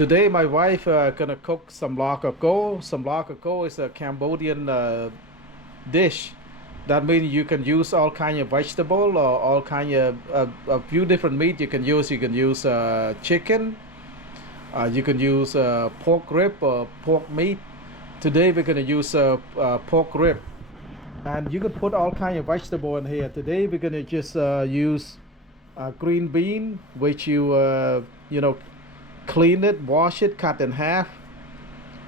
Today my wife gonna cook Somlor Kroko. Somlor Kroko is a Cambodian dish. That means you can use all kind of vegetable or all kind of a few different meat you can use. You can use chicken. You can use pork rib or pork meat. Today we're gonna use pork rib, and you can put all kind of vegetable in here. Today we're gonna just use green bean, which you know, clean it, wash it, cut in half.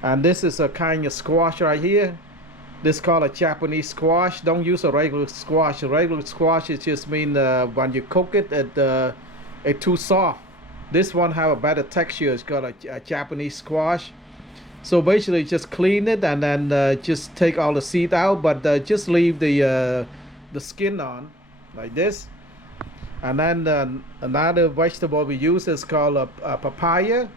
And this is a kind of squash right here. This is called a Japanese squash. Don't use a regular squash. A regular squash it just mean when you cook it, it's too soft. This one have a better texture. It's called a Japanese squash. So basically just clean it and then just take all the seed out, but just leave the skin on like this. And then another vegetable we use is called a papaya.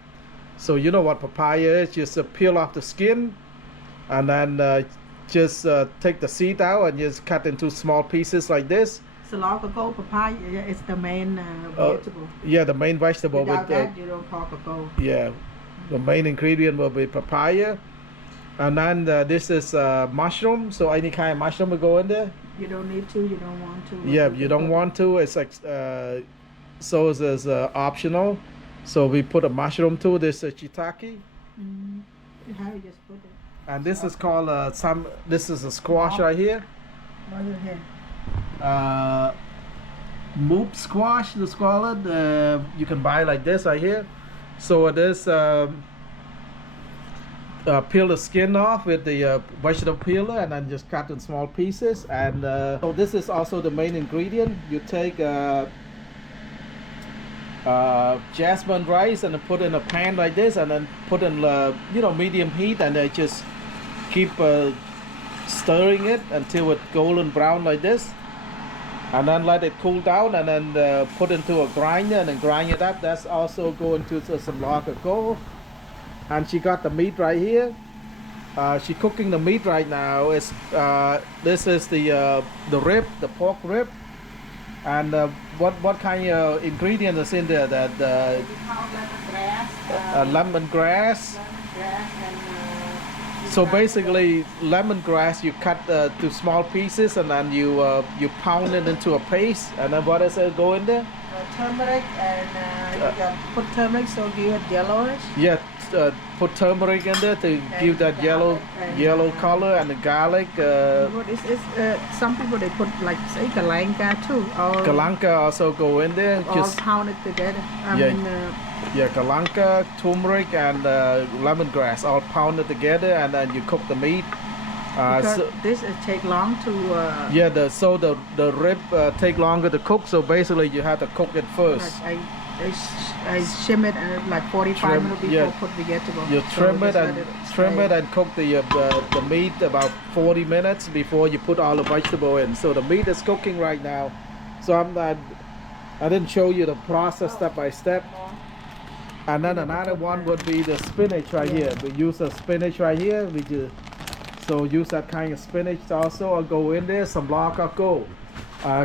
So you know what papaya is? Just peel off the skin and then just take the seed out and just cut into small pieces like this. Somlor Kroko, papaya is the main vegetable. Yeah, the main vegetable. Without that, you don't call Kroko. Yeah, the main ingredient will be papaya. And then this is mushroom. So any kind of mushroom will go in there. You don't need to, you don't want to. Yeah, you don't want to. It's like so it's optional. So we put a mushroom too. This is shiitake. How you just put it? And this is called this is a squash right here. What is here? Moop squash, let's call it. You can buy like this right here. So it is peel the skin off with the vegetable peeler and then just cut in small pieces. And so this is also the main ingredient. You take jasmine rice and then put in a pan like this and then put in medium heat and then just keep stirring it until it's golden brown like this, and then let it cool down and then put into a grinder and then grind it up. That's also going to Somlor Kroko. And she got the meat right here. She cooking the meat right now. This is the rib, the pork rib. And what kind of ingredient is in there? That lemongrass. So basically, lemongrass you cut to small pieces and then you pound it into a paste. And then what does it go in there? Turmeric, and you can put turmeric so give it yellowish. Yeah, put turmeric in there to give that yellow color, and the garlic. Some people they put like say galanka too. Galanka also go in there. Just pound it together. Yeah, galanka, turmeric, and lemongrass all pounded together, and then you cook the meat. So this take long to. Yeah, the rib take longer to cook. So basically, you have to cook it first. I shim it and like 45 minutes before put vegetable. You trim it and cook the meat about 40 minutes before you put all the vegetable in. So the meat is cooking right now. So I didn't show you the process step by step. And then another one would be the spinach right here. We use the spinach right here. So use that kind of spinach also. I'll go in there. Somlor Kroko.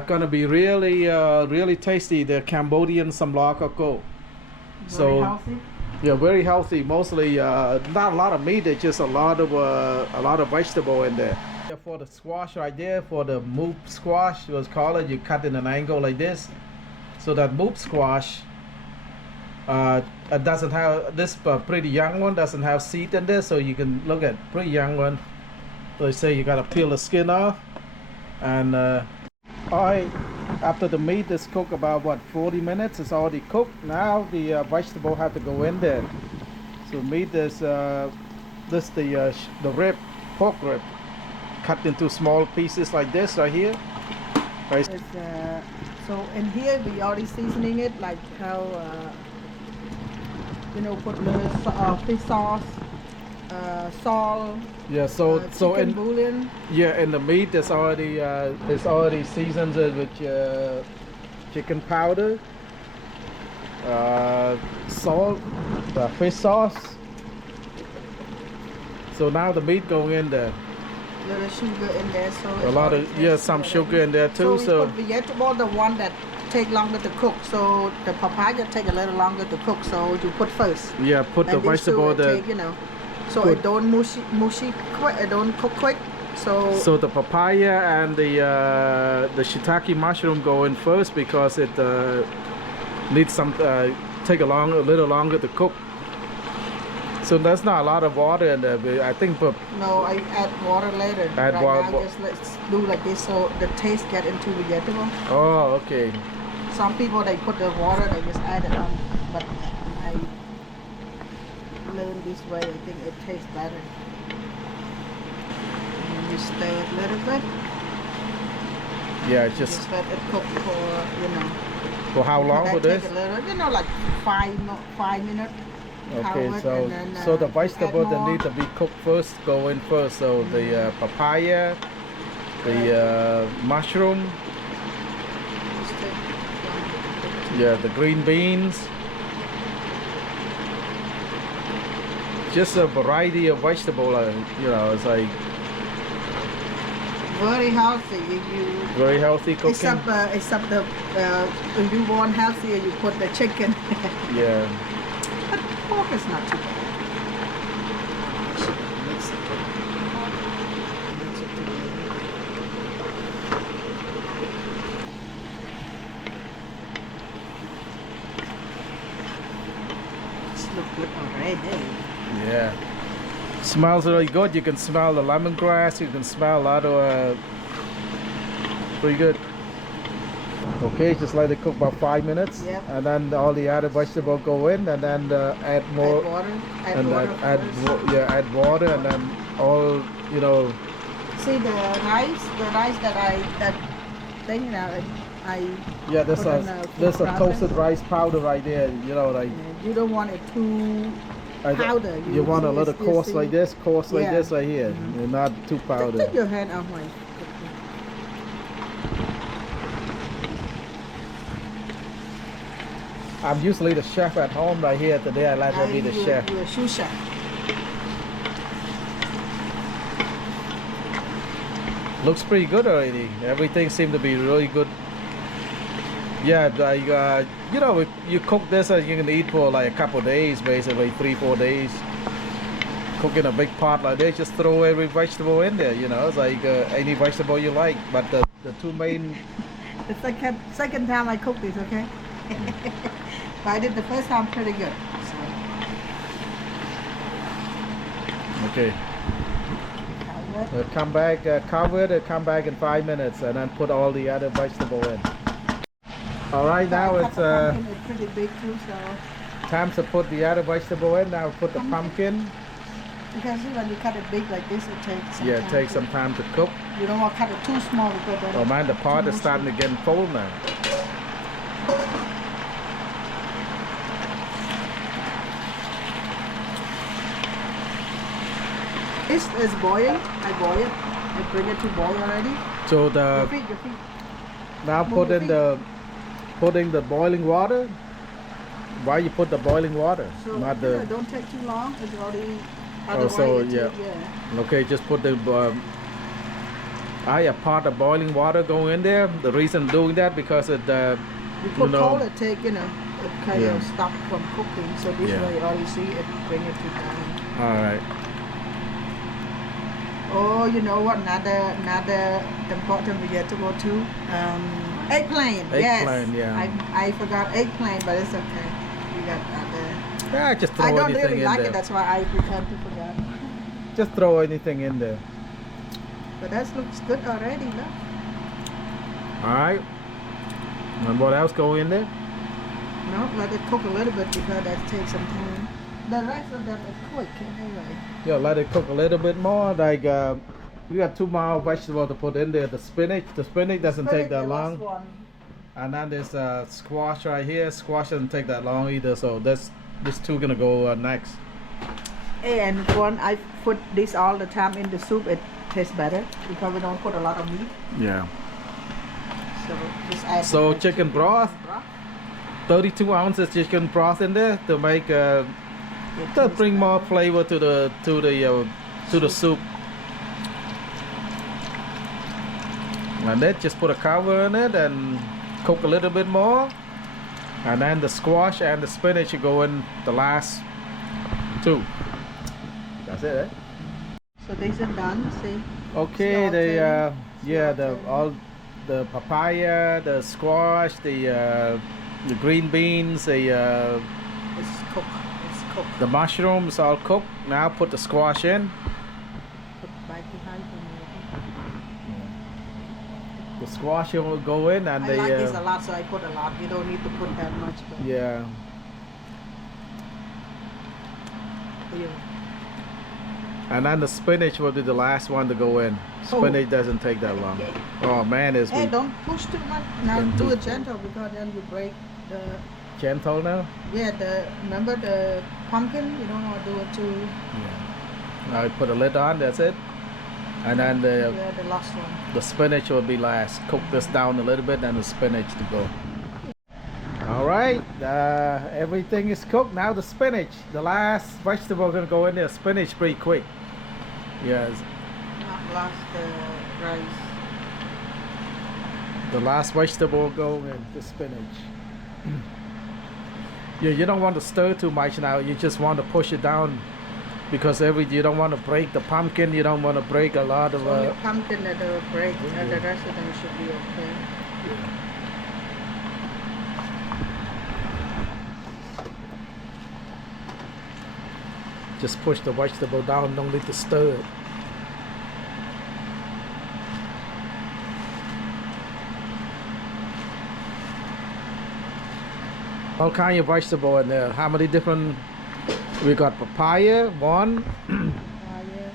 Gonna be really tasty. The Cambodian Somlor Kroko. Very healthy. Yeah, very healthy. Mostly not a lot of meat. It's just a lot of vegetable in there. For the squash right there, for the moop squash, it was called. You cut in an angle like this. So that moop squash. It doesn't have this pretty young one. Doesn't have seed in there, so you can look at pretty young one. So they say you gotta peel the skin off, and alright. After the meat is cooked about 40 minutes, it's already cooked. Now the vegetable have to go in there. So meat is the rib, pork rib, cut into small pieces like this right here. Right. So in here we already seasoning it like how put the fish sauce, salt. Yeah, so in bouillon. Yeah, in the meat it's already seasoned with chicken powder, salt, fish sauce. So now the meat going in there. A little sugar in there, so a lot of some sugar in there too. So we put vegetable, the one that take longer to cook. So the papaya take a little longer to cook. So you put first. Yeah, put the And these two vegetable. will The take, you know, so put- it don't mushy quick. It don't cook quick. So the papaya and the shiitake mushroom go in first because it needs some take a little longer to cook. So there's not a lot of water in there. But I think, but no, I add water later. Add right water. now, just let's do like this so the taste get into the vegetable. oh, okay. Some people they put the water, they just add it on, but I learned this way. I think it tastes better. And you stir it a little bit. Yeah, Just just let it cook for, you know. for how long that for take this? a little, you know, like 5 minutes. Okay, cover it, so and then, so the add vegetable that more. need to be cooked first go in first. So the papaya, the mushroom, Just take yeah, the green beans. Just a variety of vegetable. You know, it's like very healthy. You very healthy cooking. except the if you want healthier, you put the chicken. Yeah. But pork is not too bad. Mix it It's look good already. Yeah. Smells really good. You can smell the lemongrass. You can smell a lot of pretty good. Okay, just let it cook about 5 minutes. Yep. And then all the other vegetable go in, and then add more. Add water. Add And water first. add water, and then all, you know. See the rice that thing now I Yeah, there's put in the there's food a processor. toasted rice powder right there. You know, like You don't want it too powder. you want a see, little you coarse see. like this, like Yeah. this right here, and not too Take powder. your hand off my. I'm usually the chef at home right here. Today I let her be the chef. You're a sous chef. Looks pretty good already. Everything seemed to be really good. Yeah, like you know, you cook this and you can eat for like a couple of days, basically 3-4 days. Cook in a big pot like this, just throw every vegetable in there. You know, it's like any vegetable you like. But the two main. The second time I cook this, okay? But I did the first time pretty good. So, Okay. cover it. Come back, cover it, come back in 5 minutes, and then put all the other vegetable in. All right, now I cut it's the pumpkin, it's pretty big too, so time to put the other vegetable in. Now put the pumpkin. because when you cut it big like this, it takes some Yeah, time it takes to- some time to cook. You don't want to cut it too small because then Oh man, the pot is mushy. starting to get full now. This is boiling. I boil it. I bring it to boil already. So Your feet. now Move put your in putting the boiling water. Why you put the boiling water? So Not you the. know, don't take too long. It's already. Oh, so, otherwise it yeah. take- Okay, just put the. A pot of boiling water going in there. The reason doing that because it. You put know- cold, it take, you know, it kind Yeah. of stop from cooking. So this Yeah. way you already see it, bring it to down. All right. Oh, you know what? Another important vegetable too. Eggplant. Eggplant, Yes. yeah. I forgot eggplant, but it's okay. We got other. Yeah, just throw I don't anything really in like there. it. That's why I pretend to forget. Just throw anything in there. But that looks good already, look. All right. And what else go in there? No, let it cook a little bit because that takes some time. The rest of them is quick anyway. Yeah, let it cook a little bit more. Like we got 2 more vegetables to put in there. The spinach doesn't take that The long. last one. And then there's squash right here. Squash doesn't take that long either. So this 2 gonna go next. And one, I put this all the time in the soup. It tastes better because we don't put a lot of meat. Yeah. So just add. So the chicken broth? 32 ounces chicken broth in there to make to bring more flavor to the soup. And then just put a cover in it and cook a little bit more, and then the squash and the spinach go in the last two. That's it, eh? So these are done. See. Okay, all the papaya, the squash, the green beans, It's cooked. It's cooked. the mushrooms all cooked. Now put the squash in. Put back behind for me. The squash will go in, and I the like this a lot, so I put a lot. You don't need to put that much. But yeah. you- And then the spinach will be the last one to go in. Spinach doesn't take that long. Okay. Oh man, it's Hey, don't push too much. Now Gentle. do it gentle because then you break the. gentle now. Yeah, remember the pumpkin? You don't want to do it too. Yeah. Now you put a lid on. That's it. And then Yeah, the last one. the spinach will be last. Cook this down a little bit, and the spinach to go. All right, everything is cooked. Now the spinach, the last vegetable gonna go in there. Spinach pretty quick. Yes, Not last the rice. the last vegetable will go in the spinach. Yeah, you don't want to stir too much now. You just want to push it down because you don't want to break the pumpkin. You don't want to break a lot of. Only pumpkin that will break, and the rest of them should be okay. Just push the vegetable down. Don't need to stir it. All kind of vegetable in there. How many different? We got papaya, one, Papaya,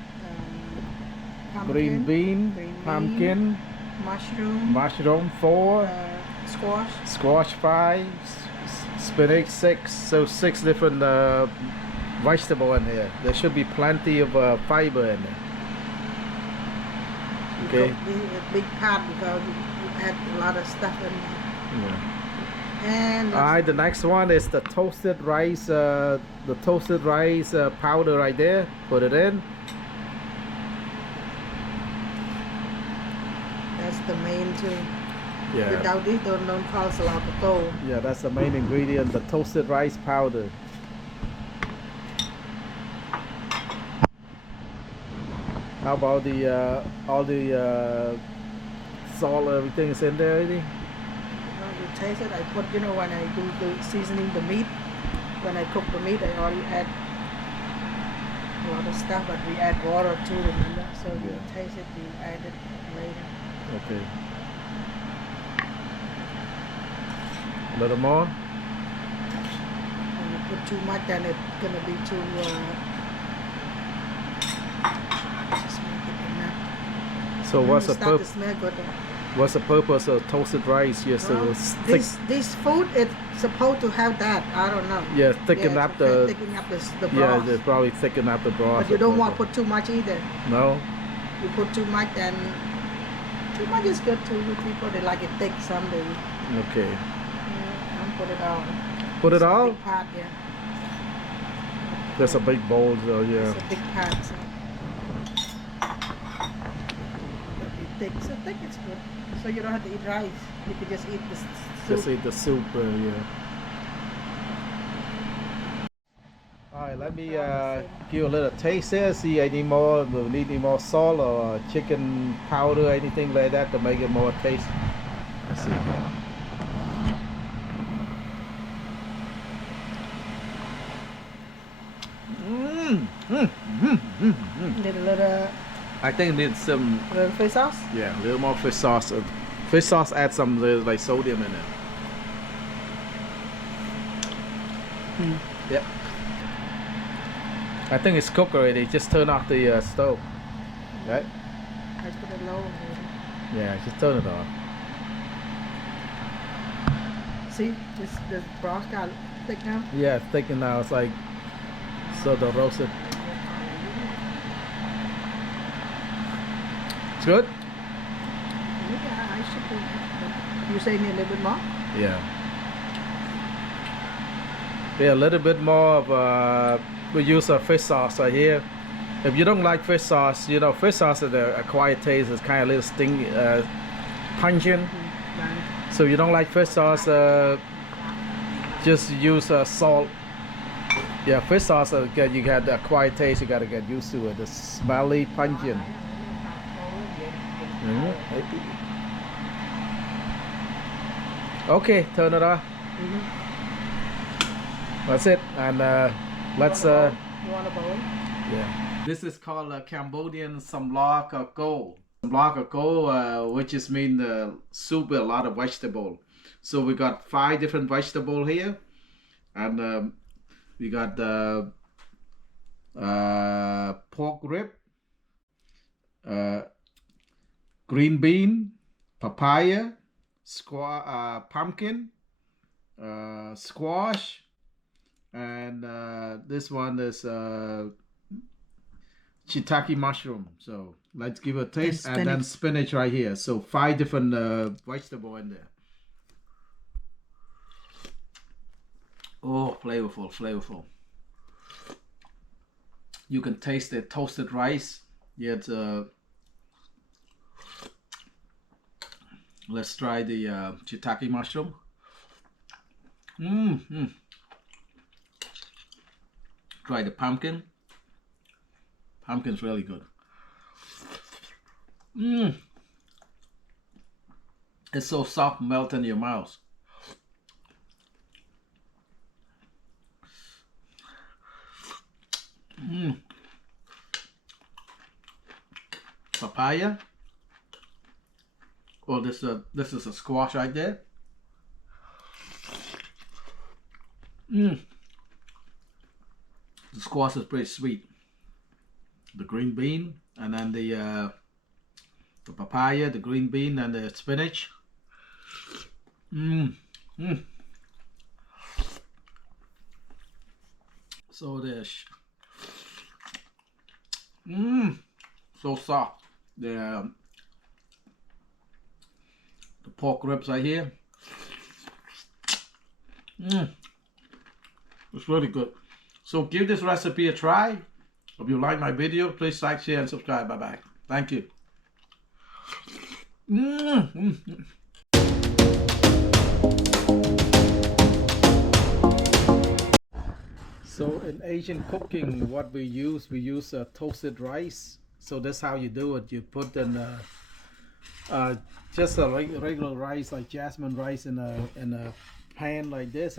pumpkin, green bean, green pumpkin, mushroom, mushroom, four, squash. squash, five, spinach, six. So 6 different vegetable in here. There should be plenty of fiber in there. Okay. A big pot because you add a lot of stuff in there. Yeah. And All right, the next one is the toasted rice. Powder right there. Put it in. that's the main too. Yeah. Without this, don't cause a lot of gold. Yeah, that's the main ingredient. The toasted rice powder. How about the all the salt? Everything is in there already. You taste it. I put, when I do the seasoning the meat, when I cook the meat, I already add a lot of stuff, but we add water too, remember? So you Yeah. taste it, you add it later. Okay. A little more. When you put too much, then it's gonna be too. Just make it enough. So what's the Start to smell good. what's the purpose of toasted rice? Yes, Well, thick. this food is supposed to have that. I don't know. Yeah, thicken Yeah, up it's the. thicken up the Yeah, broth. they probably thicken up the broth. But you don't want to put too much either. No. You put too much, then too much is good too. With people, they like it thick. Some they Okay. don't put it all. Put it It's a all. big pot, yeah. That's a big bowl, so yeah. It's a big pot, so. It'll be thick. So thick, it's good. So you don't have to eat rice. You can just eat the soup. Just eat the soup, yeah. All right, let me give you a little taste here. See any more? Do we need any more salt or chicken powder, anything like that to make it more tasty? Let's see. Little I think it needs some, fish sauce. yeah, a little more fish sauce. Fish sauce adds some like sodium in it. Yep. I think it's cooked already. Just turn off the stove. Right? I put it low. Yeah, just turn it off. See, this broth got thick now. Yeah, it's thick now. It's like so the roasted. It's good. Yeah, I should be. You say need a little bit more? Yeah. Yeah, a little bit more of we use a fish sauce right here. If you don't like fish sauce, fish sauce is a quiet taste. It's kind of a little sting, pungent. Right. So you don't like fish sauce? Just use salt. Yeah, fish sauce. You got the acquired taste. You gotta get used to it. The smelly, pungent. Okay, turn it off. That's it. And let's. You want a bowl? Yeah. This is called Cambodian Somlor Kroko. Somlor Kroko, which is mean soup with a lot of vegetable. So we got 5 different vegetables here, and we got the pork rib, green bean, papaya, pumpkin, squash, and this one is shiitake mushroom. So let's give it a taste, and then spinach right here. So 5 different vegetables in there. Oh, flavorful, flavorful. You can taste the toasted rice. Yet, let's try the shiitake mushroom. Try the pumpkin. Pumpkin's really good. It's so soft, melt in your mouth. Papaya. Oh, this is a squash right there. The squash is pretty sweet. The green bean, and then the papaya, the green bean, and the spinach. So this. So soft. The pork ribs right here. It's really good. So give this recipe a try. If you like my video, please like, share, and subscribe. Bye bye. Thank you. So in Asian cooking, what we use toasted rice. So that's how you do it. You put in just a regular rice, like jasmine rice, in a pan like this.